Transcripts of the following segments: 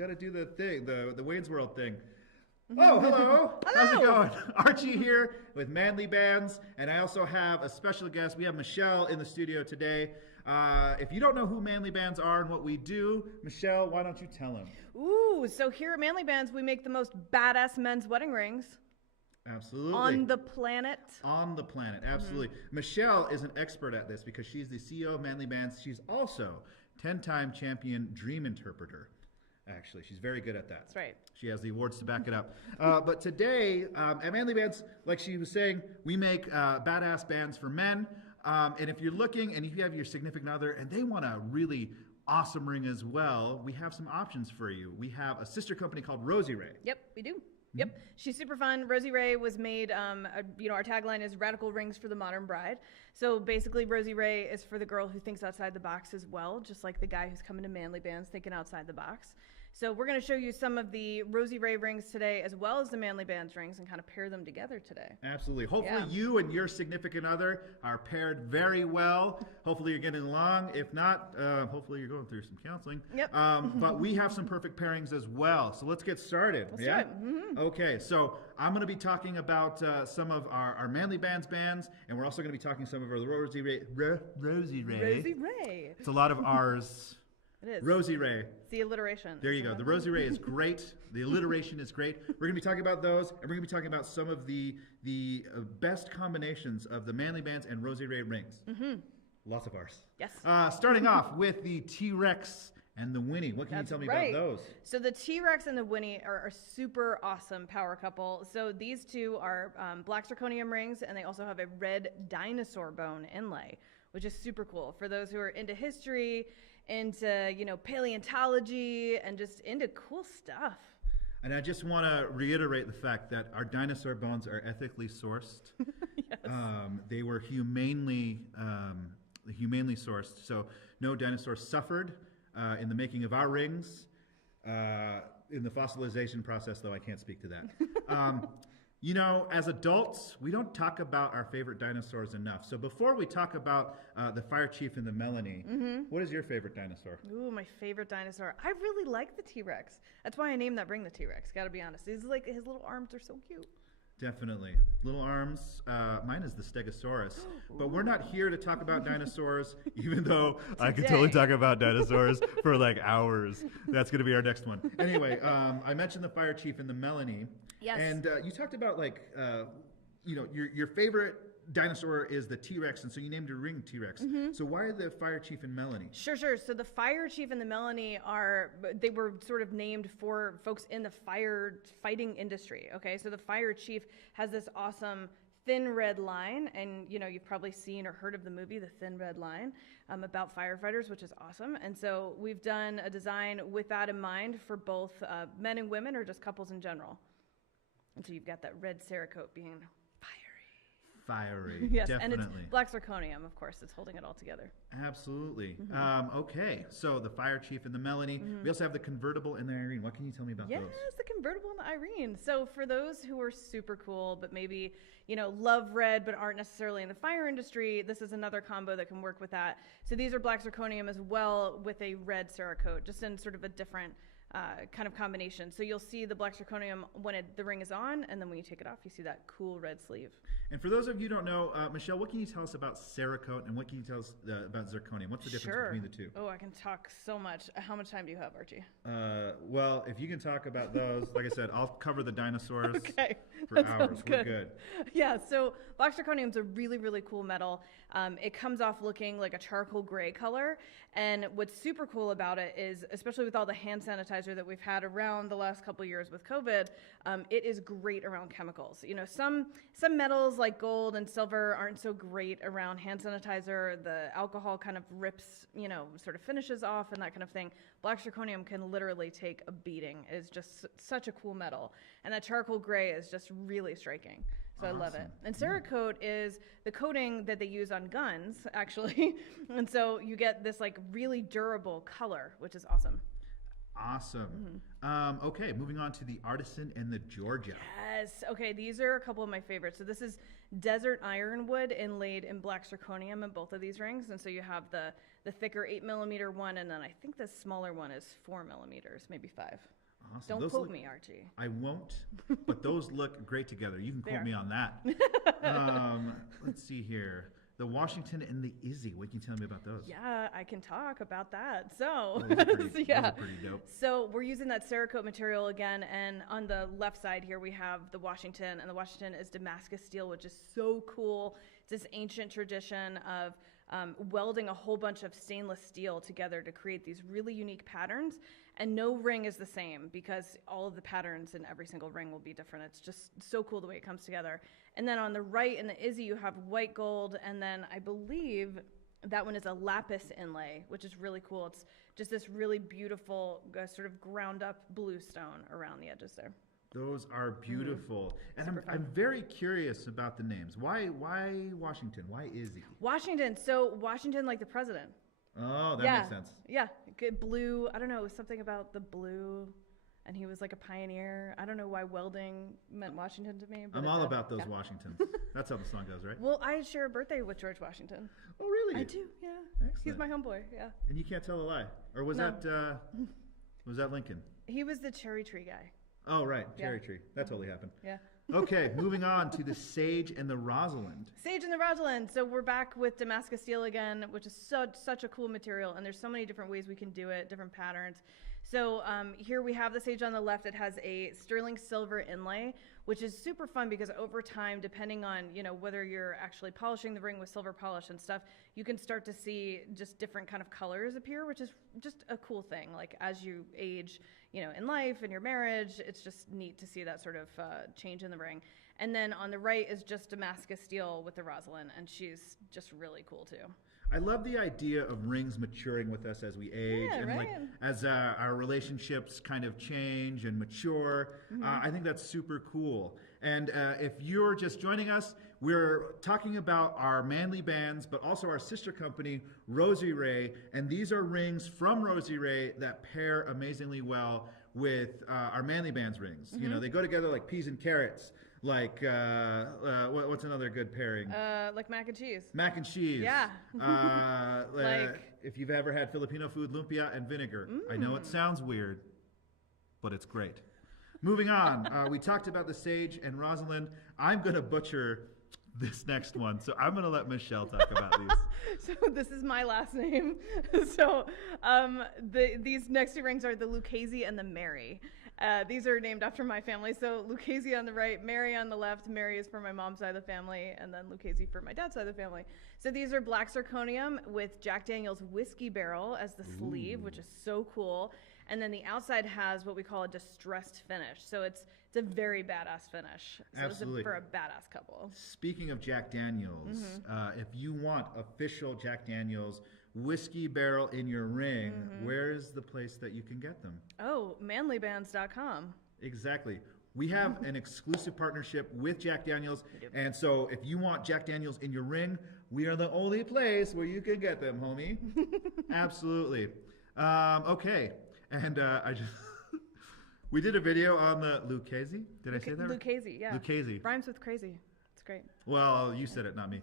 got to do the thing, the Wayne's World thing. Oh, hello. How's it going? Archie here with Manly Bands, and I also have a special guest. We have Michelle in the studio today. If you don't know who Manly Bands are and what we do, Michelle, why don't you tell them? Ooh, so here at Manly Bands, we make the most badass men's wedding rings. Absolutely. On the planet. On the planet, absolutely. Michelle is an expert at this because she's the CEO of Manly Bands. She's also 10-time champion dream interpreter. Actually, she's very good at that. That's right. She has the awards to back it up. But today, at Manly Bands, like she was saying, we make badass bands for men. And if you're looking and if you have your significant other and they want a really awesome ring as well, we have some options for you. We have a sister company called Rosie Ray. Yep, we do. Yep, she's super fun. Rosie Ray was made, our tagline is Radical Rings for the Modern Bride. So basically, Rosie Ray is for the girl who thinks outside the box as well, just like the guy who's coming to Manly Bands thinking outside the box. So we're going to show you some of the Rosie Ray rings today, as well as the Manly Bands rings, and kind of pair them together today. Absolutely. Hopefully you and your significant other are paired very well. Hopefully you're getting along. If not, hopefully you're going through some counseling. Yep. But we have some perfect pairings as well. So let's get started. Let's do it. Mm-hmm. Okay, so I'm going to be talking about some of our Manly Bands bands, and we're also going to be talking some of our Rosie Ray. Rosie Ray. It's a lot of R's. It is. Rosie Ray. It's the alliteration. There you go. The Rosie Ray is great. The alliteration is great. We're going to be talking about those, and we're going to be talking about some of the best combinations of the Manly Bands and Rosie Ray rings. Mm-hmm. Lots of R's. Yes. Starting off with the T-Rex and the Winnie. What can you tell me about those? So the T-Rex and the Winnie are a super awesome power couple. So these two are black zirconium rings, and they also have a red dinosaur bone inlay, which is super cool for those who are into history, into paleontology, and just into cool stuff. And I just want to reiterate the fact that our dinosaur bones are ethically sourced. Yes. They were humanely sourced, so no dinosaur suffered in the making of our rings. In the fossilization process, though, I can't speak to that. As adults, we don't talk about our favorite dinosaurs enough. So before we talk about the Fire Chief and the Melanie, what is your favorite dinosaur? Ooh, my favorite dinosaur. I really like the T-Rex. That's why I named that ring the T-Rex, gotta be honest. His little arms are so cute. Definitely. Little arms. Mine is the Stegosaurus. But we're not here to talk about dinosaurs, even though I could totally talk about dinosaurs for like hours. That's going to be our next one. Anyway, I mentioned the Fire Chief and the Melanie. Yes. And you talked about your favorite dinosaur is the T-Rex, and so you named your ring T-Rex. Mm-hmm. So why are the Fire Chief and Melanie? Sure. So the Fire Chief and the Melanie they were sort of named for folks in the fighting industry. Okay, so the Fire Chief has this awesome thin red line, and you've probably seen or heard of the movie The Thin Red Line about firefighters, which is awesome. And so we've done a design with that in mind for both men and women, or just couples in general. And so you've got that red Cerakote being fiery. Yes, definitely. And it's black zirconium, of course, that's holding it all together. Absolutely. Mm-hmm. Okay, so the Fire Chief and the Melanie. Mm-hmm. We also have the convertible and the Irene. What can you tell me about those? Yes, the convertible and the Irene. So for those who are super cool, but maybe, love red, but aren't necessarily in the fire industry, this is another combo that can work with that. So these are black zirconium as well with a red Cerakote, just in sort of a different kind of combination. So you'll see the black zirconium when the ring is on, and then when you take it off, you see that cool red sleeve. And for those of you who don't know, Michelle, what can you tell us about Cerakote, and what can you tell us about zirconium? What's the difference between the two? Oh, I can talk so much. How much time do you have, Archie? Well, if you can talk about those, like I said, I'll cover the dinosaurs for hours. We're good. Yeah, so black zirconium is a really, really cool metal. It comes off looking like a charcoal gray color. And what's super cool about it is, especially with all the hand sanitizer that we've had around the last couple of years with COVID, it is great around chemicals. Some metals like gold and silver aren't so great around hand sanitizer. The alcohol kind of rips, sort of finishes off and that kind of thing. Black zirconium can literally take a beating. It is just such a cool metal. And that charcoal gray is just really striking. So awesome. I love it. And Cerakote is the coating that they use on guns, actually. And so you get this really durable color, which is awesome. Awesome. Okay, moving on to the Artisan and the Georgia. Yes. Okay, these are a couple of my favorites. So this is desert ironwood inlaid in black zirconium in both of these rings. And so you have the thicker 8mm one, and then I think the smaller one is 4mm, maybe 5. Awesome. Don't Those quote look- me, Archie. I won't, but those look great together. You can They quote are. me on that. Let's see here. The Washington and the Izzy. What can you tell me about those? Yeah, I can talk about that. So, Those are pretty, yeah. those are pretty dope. So we're using that Cerakote material again, and on the left side here we have the Washington, and the Washington is Damascus steel, which is so cool. It's this ancient tradition of welding a whole bunch of stainless steel together to create these really unique patterns, and no ring is the same because all of the patterns in every single ring will be different. It's just so cool the way it comes together. And then on the right in the Izzy you have white gold, and then I believe that one is a lapis inlay, which is really cool. It's just this really beautiful sort of ground up blue stone around the edges there. Those are beautiful. And Super fun. I'm very curious about the names. Why Washington? Why Izzy? Washington, so Washington like the president. Oh, that yeah, makes sense. Yeah, good blue. I don't know, it was something about the blue, and he was like a pioneer. I don't know why welding meant Washington to me. But I'm it all did. about those Yeah. Washingtons. That's how the song goes, right? Well, I share a birthday with George Washington. Oh, really? I do, yeah. He's Excellent. my homeboy, yeah. And you can't tell a lie. Or was No. that Lincoln? He was the cherry tree guy. Oh, right. Yeah. Cherry tree. That totally happened. Yeah. Okay, moving on to the Sage and the Rosalind. Sage and the Rosalind. So we're back with Damascus steel again, which is such a cool material, and there's so many different ways we can do it, different patterns. So here we have the Sage on the left. It has a sterling silver inlay, which is super fun because over time, depending on whether you're actually polishing the ring with silver polish and stuff, you can start to see just different kind of colors appear, which is just a cool thing. Like as you age, in life and your marriage, it's just neat to see that sort of change in the ring. And then on the right is just Damascus steel with the Rosalind, and she's just really cool too. I love the idea of rings maturing with us as we age, Yeah, and like right. as our relationships kind of change and mature. I think that's super cool. And if you're just joining us, we're talking about our manly bands, but also our sister company, Rosie Ray. And these are rings from Rosie Ray that pair amazingly well with our manly bands rings. They go together like peas and carrots. Like, what's another good pairing? Like mac and cheese. Mac and cheese. Yeah. Like if you've ever had Filipino food, lumpia and vinegar. I know it sounds weird, but it's great. Moving on, we talked about the Sage and Rosalind. I'm going to butcher this next one, so I'm going to let Michelle talk about these. So this is my last name. So these next two rings are the Lucchese and the Mary. These are named after my family. So Lucchese on the right, Mary on the left. Mary is for my mom's side of the family, and then Lucchese for my dad's side of the family. So these are black zirconium with Jack Daniel's whiskey barrel as the sleeve, which is so cool. And then the outside has what we call a distressed finish. So it's a very badass finish. So Absolutely. It's for a badass couple. Speaking of Jack Daniels, if you want official Jack Daniels whiskey barrel in your ring, where's the place that you can get them? Oh, manlybands.com. Exactly. We have an exclusive partnership with Jack Daniels, and so if you want Jack Daniels in your ring, we are the only place where you can get them, homie. Absolutely. Okay, and I just we did a video on the Lucchese. Did I say that? Lucchese, yeah. Lucchese. Rhymes with crazy. It's great. Well, you said it, not me.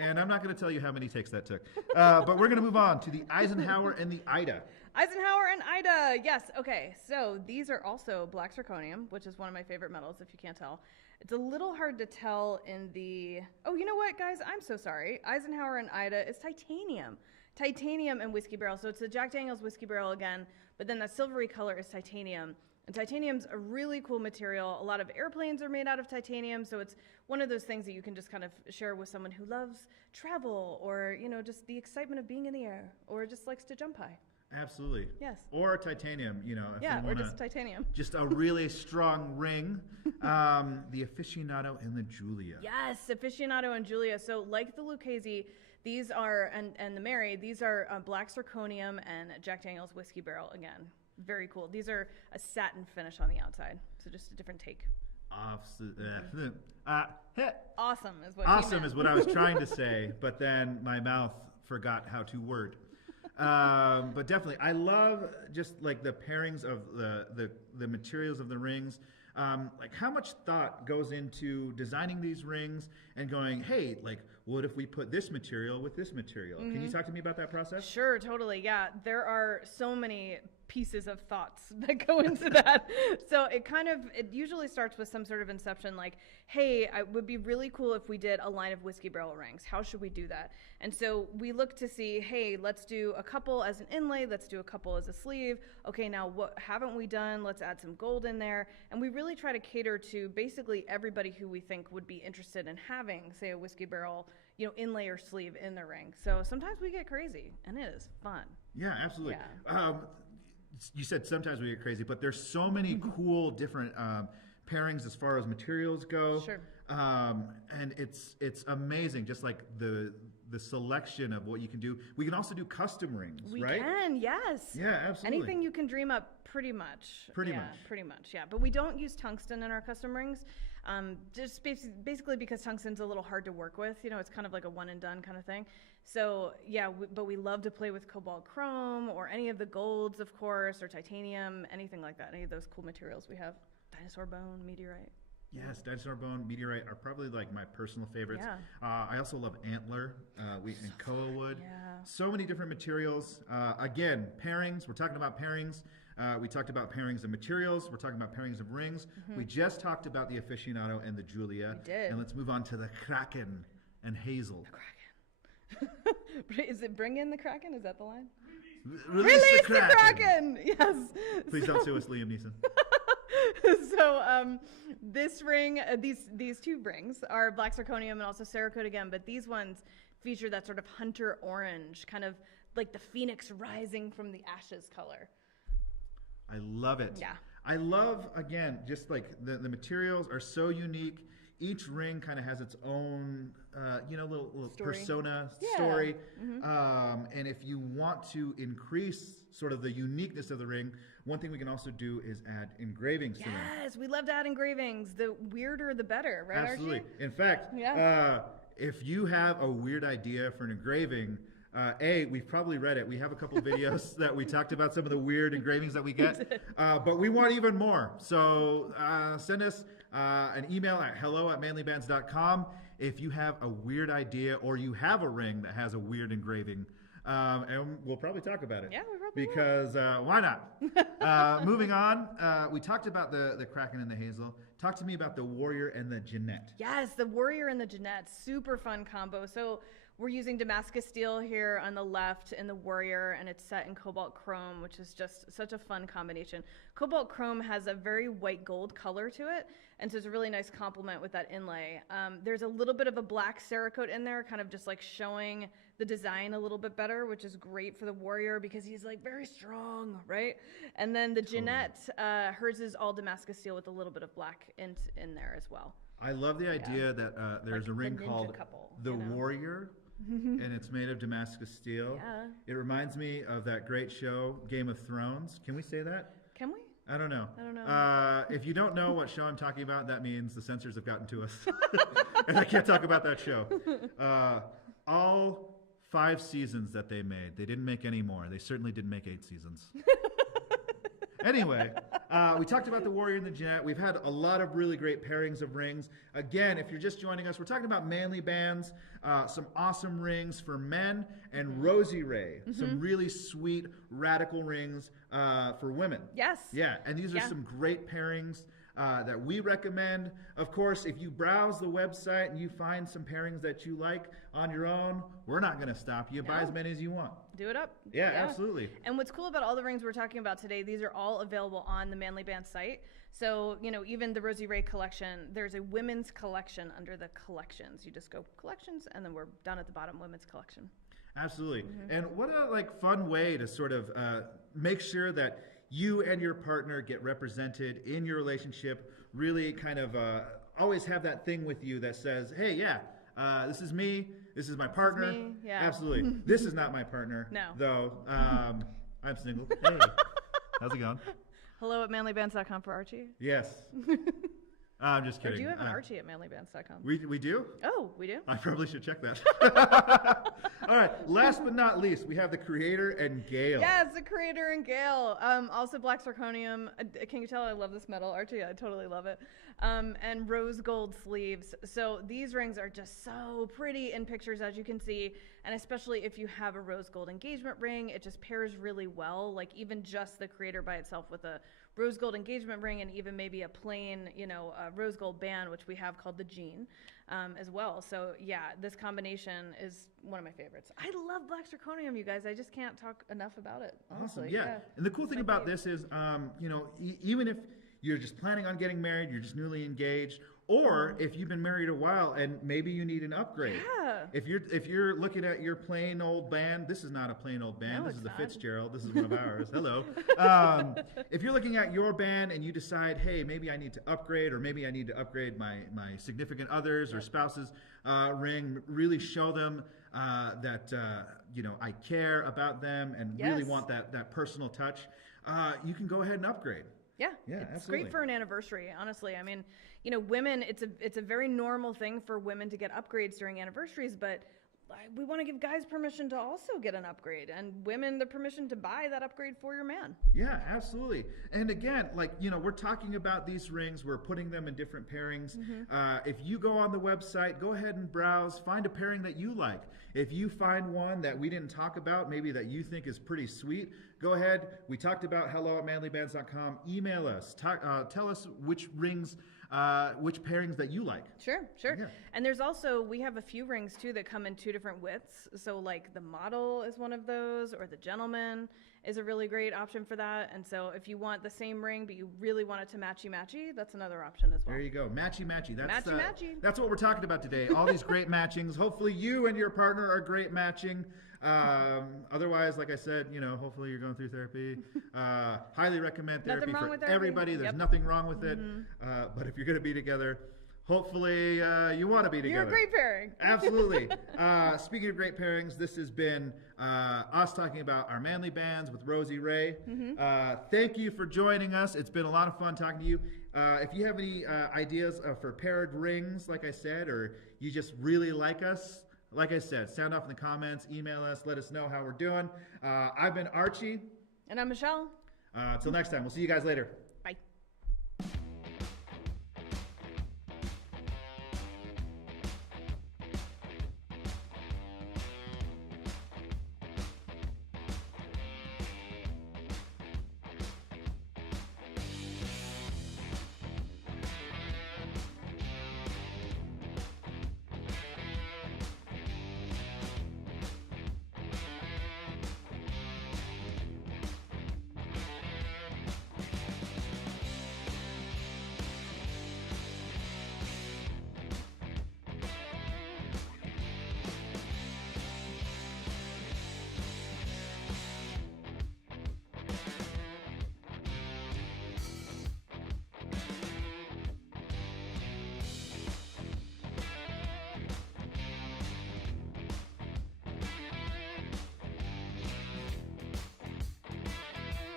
And I'm not going to tell you how many takes that took. But we're going to move on to the Eisenhower and the Ida. Eisenhower and Ida. Yes. Okay. So these are also black zirconium, which is one of my favorite metals, if you can't tell. It's a little hard to tell in the... Oh, you know what, guys? I'm so sorry. Eisenhower and Ida is titanium. Titanium and whiskey barrel. So it's the Jack Daniel's whiskey barrel again, but then that silvery color is titanium. And titanium's a really cool material. A lot of airplanes are made out of titanium, so it's one of those things that you can just kind of share with someone who loves travel or, just the excitement of being in the air or just likes to jump high. Absolutely. Yes. Or titanium, if Yeah, you or want just titanium. just a really strong ring. The Aficionado and the Julia. Yes, Aficionado and Julia. So like the Lucchese, these are, and the Mary, these are black zirconium and Jack Daniel's whiskey barrel again. Very cool. These are a satin finish on the outside, so just a different take. Awesome is what he Awesome meant. is what I was trying to say, but then my mouth forgot how to word. But definitely, I love just like the pairings of the materials of the rings. Like how much thought goes into designing these rings and going, hey, like, what if we put this material with this material? Can you talk to me about that process? Sure, totally. Yeah, there are so many pieces of thoughts that go into that. So it usually starts with some sort of inception like, hey, it would be really cool if we did a line of whiskey barrel rings. How should we do that? And so we look to see, hey, let's do a couple as an inlay, let's do a couple as a sleeve. Okay, now what haven't we done? Let's add some gold in there. And we really try to cater to basically everybody who we think would be interested in having, say, a whiskey barrel, inlay or sleeve in the ring. So sometimes we get crazy, and it is fun. Yeah, absolutely. Yeah. You said sometimes we get crazy, but there's so many cool different pairings as far as materials go. Sure. And it's amazing, just like the selection of what you can do. We can also do custom rings, We right? can, yes. Yeah, absolutely. Anything you can dream up, pretty much. Pretty Yeah, much. pretty much, yeah. But we don't use tungsten in our custom rings, just basically because tungsten's a little hard to work with. It's kind of like a one and done kind of thing. So yeah, but we love to play with cobalt chrome or any of the golds, of course, or titanium, anything like that. Any of those cool materials we have. Dinosaur bone, meteorite. Yes, dinosaur bone, meteorite are probably like my personal favorites. Yeah. I also love antler, and koa wood. Yeah. So many different materials. Again, pairings. We're talking about pairings. We talked about pairings of materials. We're talking about pairings of rings. We just talked about the aficionado and the Julia. We did. And let's move on to the Kraken and Hazel. Is it bring in the Kraken? Is that the line? Release the Kraken! Yes. Please don't sue us, Liam Neeson. So this ring, these two rings are black zirconium and also Cerakote again, but these ones feature that sort of hunter orange, kind of like the phoenix rising from the ashes color. I love it. Yeah. I love, again, just like the materials are so unique. Each ring kind of has its own, little Story. persona Yeah. story. And if you want to increase sort of the uniqueness of the ring, one thing we can also do is add engravings to them. Yes, we love to add engravings. The weirder, the better, right, Absolutely. Archie? In fact, Yeah. if you have a weird idea for an engraving, we've probably read it. We have a couple videos that we talked about some of the weird engravings that we get, but we want even more. So send us an email at hello@manlybands.com if you have a weird idea or you have a ring that has a weird engraving. And we'll probably talk about it. Yeah, we probably will. Because why not? Moving on, we talked about the Kraken and the Hazel. Talk to me about the Warrior and the Jeanette. Yes, the Warrior and the Jeanette, super fun combo. So we're using Damascus steel here on the left in the Warrior, and it's set in cobalt chrome, which is just such a fun combination. Cobalt chrome has a very white gold color to it, and so it's a really nice complement with that inlay. There's a little bit of a black Cerakote in there, kind of just like showing the design a little bit better, which is great for the Warrior because he's like very strong, right? And then the Jeanette, hers is all Damascus steel with a little bit of black in there as well. I love the idea that there's Like a ring the ninja called couple, the you know? Warrior, and it's made of Damascus steel. Yeah. It reminds me of that great show, Game of Thrones. Can we say that? Can we? I don't know. I don't know. If you don't know what show I'm talking about, that means the censors have gotten to us. And I can't talk about that show. All 5 seasons that they made, they didn't make any more. They certainly didn't make 8 seasons. Anyway, we talked about the Warrior and the Jeanette. We've had a lot of really great pairings of rings. Again, if you're just joining us, we're talking about Manly Bands, some awesome rings for men, and Rosie Ray, some really sweet, radical rings for women. Yes. Yeah, and these are some great pairings that we recommend. Of course, if you browse the website and you find some pairings that you like on your own, we're not going to stop you. Buy as many as you want. Do it up. Yeah, absolutely. And what's cool about all the rings we're talking about today, these are all available on the Manly Band site. So, even the Rosie Ray collection, there's a women's collection under the collections. You just go collections, and then we're down at the bottom, women's collection. Absolutely. And what a fun way to sort of make sure that you and your partner get represented in your relationship. Really kind of always have that thing with you that says, hey, this is me. This is my partner. me, yeah. Absolutely. This is not my partner. No. Though I'm single. Hey, how's it going? Hello at manlybands.com for Archie. Yes. I'm just Or kidding. do you have an Archie at manlybands.com? We do? Oh, we do? I probably should check that. All right, last but not least, we have the Creator and Gale. Yes, the Creator and Gale. Also black zirconium. Can you tell I love this metal, Archie? I totally love it. And rose gold sleeves. So these rings are just so pretty in pictures, as you can see. And especially if you have a rose gold engagement ring, it just pairs really well. Like even just the Creator by itself with a rose gold engagement ring and even maybe a plain, rose gold band, which we have called the Jean as well. So yeah, this combination is one of my favorites. I love black zirconium, you guys. I just can't talk enough about it, honestly. Awesome. Yeah. And the cool thing about this is, even if you're just planning on getting married, you're just newly engaged, or if you've been married a while and maybe you need an upgrade. Yeah. If you're looking at your plain old band, this is not a plain old band. No, this is the not. Fitzgerald. This is one of ours. Hello. If you're looking at your band and you decide, hey, maybe I need to upgrade, or maybe I need to upgrade my significant others or spouse's ring, really show them that I care about them and really want that personal touch. You can go ahead and upgrade. Yeah, Yeah, it's absolutely. great for an anniversary, honestly. I mean, women, it's a very normal thing for women to get upgrades during anniversaries, but we want to give guys permission to also get an upgrade, and women the permission to buy that upgrade for your man. Yeah, absolutely. And again, we're talking about these rings. We're putting them in different pairings. If you go on the website, go ahead and browse, find a pairing that you like. If you find one that we didn't talk about, maybe that you think is pretty sweet, go ahead. We talked about hello@manlybands.com. Email us. Tell us which rings, which pairings that you like. Sure. Yeah. And we have a few rings too that come in 2 different widths. So like the model is one of those, or the gentleman is a really great option for that. And so if you want the same ring, but you really want it to matchy-matchy, that's another option as well. There you go. Matchy-matchy. Matchy-matchy. That's what we're talking about today. All these great matchings. Hopefully you and your partner are great matching. Otherwise, like I said, hopefully you're going through therapy. Highly recommend therapy Nothing wrong for with therapy. everybody. There's Yep. nothing wrong with it. But if you're going to be together, hopefully you want to be together. You're a great pairing. Absolutely. Speaking of great pairings, this has been us talking about our manly bands with Rosie Ray. Thank you for joining us. It's been a lot of fun talking to you. If you have any ideas for paired rings, like I said, or you just really like us, like I said, sound off in the comments, email us, let us know how we're doing. I've been Archie. And I'm Michelle. Until next time, we'll see you guys later.